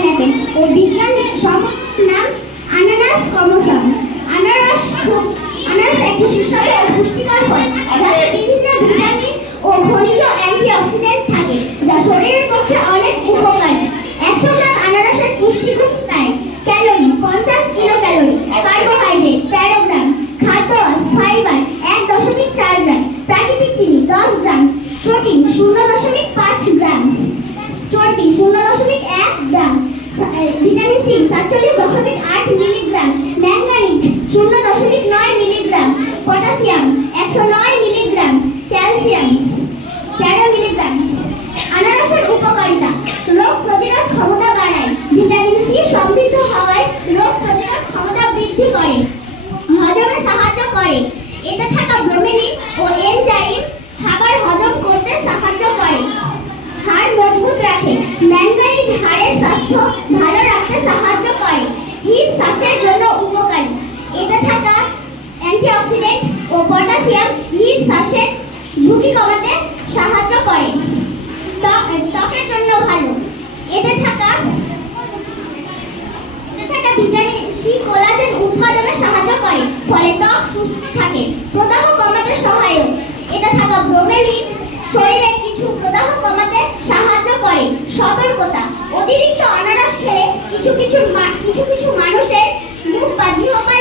Pineapple ও বিজ্ঞান সম্মত নাম আনানাস কমোসাম। আনারস একটি সুস্বাদু ও পুষ্টিকর ফল, যাতে বিভিন্ন ভিটামিন ও খনিজ অ্যান্টিঅক্সিডেন্ট থাকে, যা শরীরের পক্ষে অনেক উপকারী। 100 গ্রাম আনারসের পুষ্টিগুণ প্রায় ক্যালোরি 50 কিলো ক্যালোরি, কার্বোহাইড্রেট 13 গ্রাম, খাদ্য ফাইবার 1.4 গ্রাম, প্রাকৃতিক চিনি 10 গ্রাম, প্রোটিন 0.5 গ্রাম, চর্বি 0.1 gram, vitamin C 47.8 milligram, manganese 0.9 milligram, potassium 109 milligram, calcium 13 milligram. আনারসের উপকারিতা: রোগ প্রতিরোধ ক্ষমতা বাড়ায়। ভিটামিন সি সমৃদ্ধ হওয়ায় রোগ প্রতিরোধ ক্ষমতা বৃদ্ধি করে, হজমে সাহায্য করে। এতে থাকা ব্রোমেলিন ও এনজাইম খাবার হজম করতে সাহায্য করে। হাড় মজবুত রাখে। ম্যাঙ্গানিজ হাড়ের স্বাস্থ্য ভালো রাখতে সাহায্য করে। হৃদশ্বাসের জন্য উপকারী। এতে থাকা অ্যান্টিঅক্সিডেন্ট ও পটাশিয়াম হৃদশ্বাসের ঝুঁকি কমাতে সাহায্য করে। ত্বকের জন্য ভালো। এতে থাকা ভিটামিন সি কোলাজেন উৎপাদনে সাহায্য করে, ফলে ত্বক সুস্থ থাকে। প্রদাহ কমাতে সহায়ক। এতে থাকা ব্রোমেলিন শরীরে কিছু প্রদাহ কমাতে সাহায্য করে। সতর্কতা: অতিরিক্ত আনারস খেলে কিছু মানুষের মুখ বা জিহ্বার